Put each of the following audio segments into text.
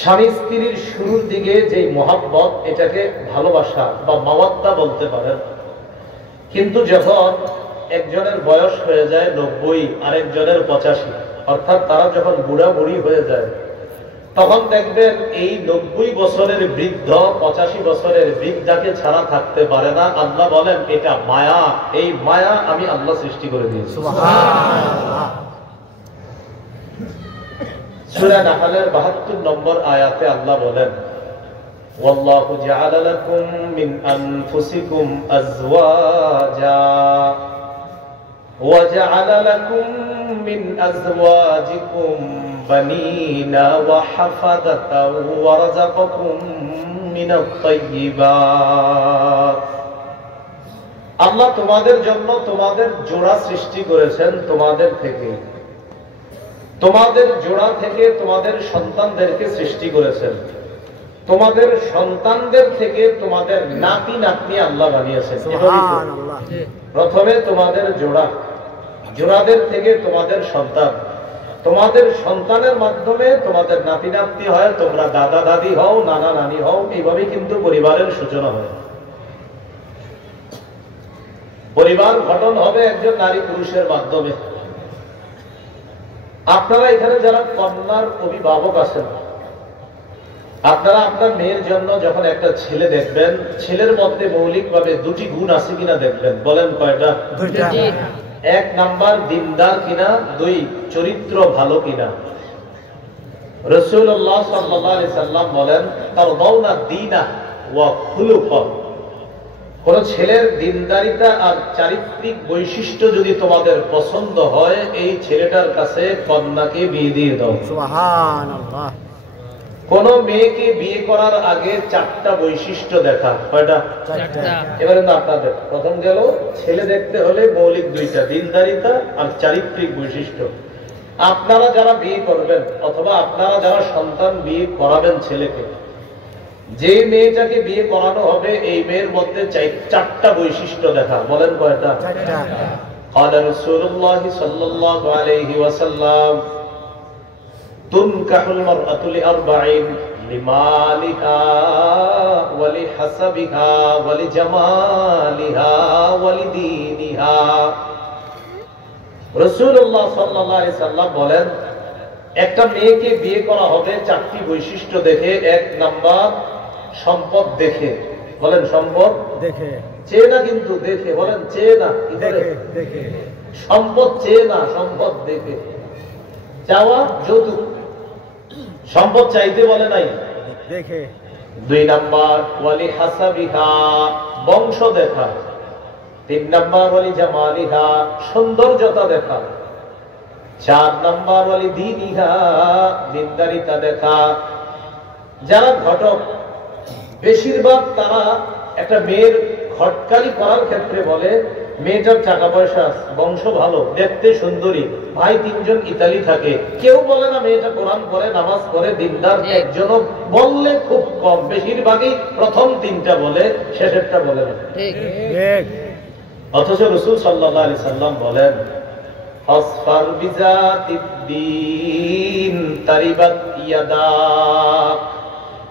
স্বামী স্ত্রীর শুরুর দিকে যে মহব্বত, এটাকে ভালোবাসা বা মাওয়াত্তা বলতে পারেন। কিন্তু যখন একজনের বয়স হয়ে যায় 90, আরেকজনের 85, অর্থাৎ তারা যখন বুড়া বুড়ি হয়ে যায়, তখন দেখবেন এই 90 বছরের বৃদ্ধ 85 বছরের বৃদ্ধাকে ছাড়া থাকতে পারে না। আল্লাহ বলেন এটা মায়া, এই মায়া আমি আল্লাহ সৃষ্টি করে দিয়েছি। সুবহানাল্লাহ। সূরা নাহলের 72 নম্বর আয়াতে আল্লাহ বলেন, ওয়াল্লাহু জাআলা লাকুম মিন আনফুসিকুম আজওয়াজা ওয়া জাআলা লাকুম মিন আজওয়াজিকুম বানিনা ওয়া হাফাদাতাও ওয়া রাযাকাকুম মিনাত তাইয়্যিবাত। আল্লাহ তোমাদের জন্য তোমাদের জোড়া সৃষ্টি করেছেন তোমাদের থেকে, তোমাদের জোড়া থেকে তোমাদের সন্তানদেরকে সৃষ্টি করেছেন, তোমাদের সন্তানদের থেকে তোমাদের নাতি নাতনি আল্লাহ বানিয়েছেন। প্রথমে তোমাদের জোড়া, জোড়াদের থেকে তোমাদের সন্তান, তোমাদের সন্তানের মাধ্যমে তোমাদের নাতি নাতনি হয়, তোমরা দাদা দাদি হও, নানা নানি হও। এইভাবে কিন্তু পরিবারের সূচনা হয়। পরিবার গঠন হবে একজন নারী পুরুষের মাধ্যমে। আপনারা এখানে যারা কন্যার অভিভাবক আছেন, আপনারা আপনার মেয়ের জন্য যখন একটা ছেলে দেখবেন, ছেলের মধ্যে মৌলিকভাবে দুটি গুণ আছে কিনা দেখবেন। বলেন কয়টা? দুইটা। এক নাম্বার দিনদার কিনা, দুই চরিত্র ভালো কিনা। রাসূলুল্লাহ সাল্লাল্লাহু আলাইহি সাল্লাম বলেন, তারদাউনা দীনা ওয়া খুলুকা। কোন ছেলের দিনদারিতা আর চারিত্রিক বৈশিষ্ট্য যদি তোমাদের পছন্দ হয়, এই ছেলেটার কাছে কন্যাকে বিয়ে দিয়ে দাও। সুবহানাল্লাহ। কোন মেয়েকে বিয়ে করার আগে 4টা বৈশিষ্ট্য দেখা। কয়টা? 4টা। এবারে না, আপনাদের প্রথম গেল ছেলে দেখতে হলে মৌলিক 2টা, দিনদারিতা আর চারিত্রিক বৈশিষ্ট্য। আপনারা যারা বিয়ে করবেন অথবা আপনারা যারা সন্তান বিয়ে করাবেন ছেলেকে, যে মেয়েটাকে বিয়ে করানো হবে এই মেয়ের মধ্যে 4টা বৈশিষ্ট্য দেখা। বলেন কয়টা? 4টা। قال رسول الله صلى الله عليه وسلم تنكح المرأة لأربع: لمالها ولحسبها ولجمالها ولدينها। রাসূলুল্লাহ সাল্লাল্লাহু আলাইহি সাল্লাম বলেন, একটা মেয়েকে বিয়ে করা হবে 4টি বৈশিষ্ট্য দেখে। এক নাম্বার সম্পদ দেখে। বলেন সম্পদ দেখে। চেয়ে না কিন্তু, দেখে। বলেন চেয়ে না, দেখে। সম্পদ চেয়ে না, সম্পদ দেখে। চাওয়া যৌতুক, সম্পদ চাইতে বলে নাই, দেখে। 2 নাম্বার ওয়ালি হাসাবিহা, বংশ দেখা। 3 নাম্বার ওয়ালি জামালিহা, সৌন্দর্যতা দেখা। 4 নাম্বার ওয়ালি দীনিহা, দিনদারিতা দেখা। যারা ঘটক, বেশিরভাগ তারা একটা মেয়ের ঘটকালি করার ক্ষেত্রে বলে মেয়েটার টাকা পয়সা, বংশ ভালো, দেখতে সুন্দরী, ভাই 3 জন ইতালি থাকে। কেউ বলে না মেয়েটা কোরআন পড়ে, নামাজ পড়ে, দিনদার। একজনও বললে খুব কম, বেশিরভাগই প্রথম 3টা বলে, শেষেরটা বলে না। অথচ রাসূল সাল্লাল্লাহু আলাইহি সাল্লাম বলেন, আসফার বিজাতিদ্দিন তারিবাত ইয়াদা।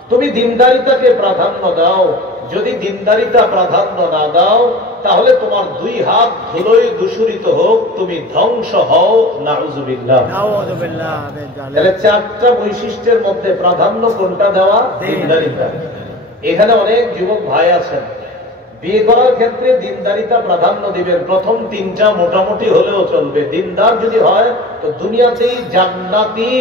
তুমি দিনদারিতাকে প্রাধান্য দাও। যদি দিনদারিতা প্রাধান্য না দাও, তাহলে তোমার 2 হাত ধুলোয় দূষিত হোক, তুমি ধ্বংস হও। নাউযুবিল্লাহ। তাহলে 4টা বৈশিষ্ট্যের মধ্যে প্রাধান্য কোনটা দেওয়া? দিনদারিতা। এখানে অনেক যুবক ভাই আছেন, বিয়ে করার ক্ষেত্রে দিনদারিতা প্রাধান্য দিবেন। প্রথম 3টা মোটামুটি হলেও চলবে। দিনদার যদি হয় তো দুনিয়াতেই জান্নাতি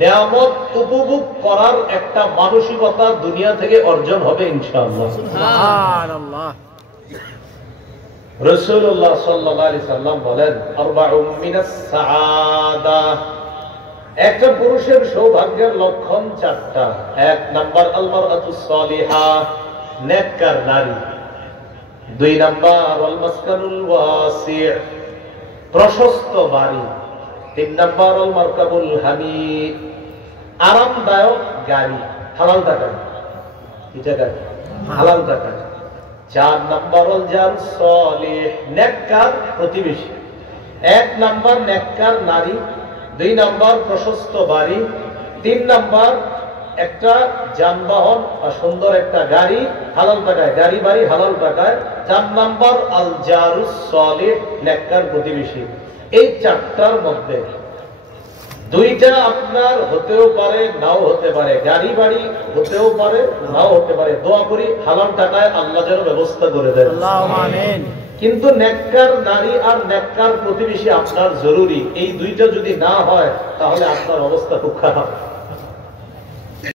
নিয়ামত উপভোগ করার একটা মানসিকতা দুনিয়া থেকে অর্জন হবে ইনশাআল্লাহ। সুবহানাল্লাহ। রাসূলুল্লাহ সাল্লাল্লাহু আলাইহি সাল্লাম বলেন, আরবাউম মিনাস সাআদা। একটা পুরুষের সৌভাগ্যের লক্ষণ 4টা। 1 নাম্বার আল মারআতুস সালিহা, নেককার নারী। 2 নাম্বার আল মাসকানুল ওয়াসি', প্রশস্ত বাড়ি। 3 নাম্বার আল মারকাবুল হামিদ, আরামদায়ক গাড়ি, হালাল টাকা। কি টাকা? হালাল টাকা। 4 নাম্বার আল জার সালিহ, নেককার প্রতিবেশী। 1 নাম্বার নেককার নারী, 2 নাম্বার প্রশস্ত বাড়ি, 3 নাম্বার একটা যানবাহন বা সুন্দর একটা গাড়ি হালাল টাকায়, গাড়ি বাড়ি হালাল টাকায়। 4 নাম্বার আল জারুস সালিহ, নেককার প্রতিবেশী। এই 4টার মধ্যে 2টা আপনার হতেও পারে, নাও হতে পারে। গাড়ি বাড়ি হতেও পারে, নাও হতে পারে। দোয়া করি হালাল টাকায় আল্লাহ যেন ব্যবস্থা করে দেন, আল্লাহুম্মা আমিন। কিন্তু নেককার নারী আর নেককার প্রতিবেশী আপনার জরুরি। এই 2টা যদি না হয় তাহলে আপনার অবস্থা খুব খারাপ।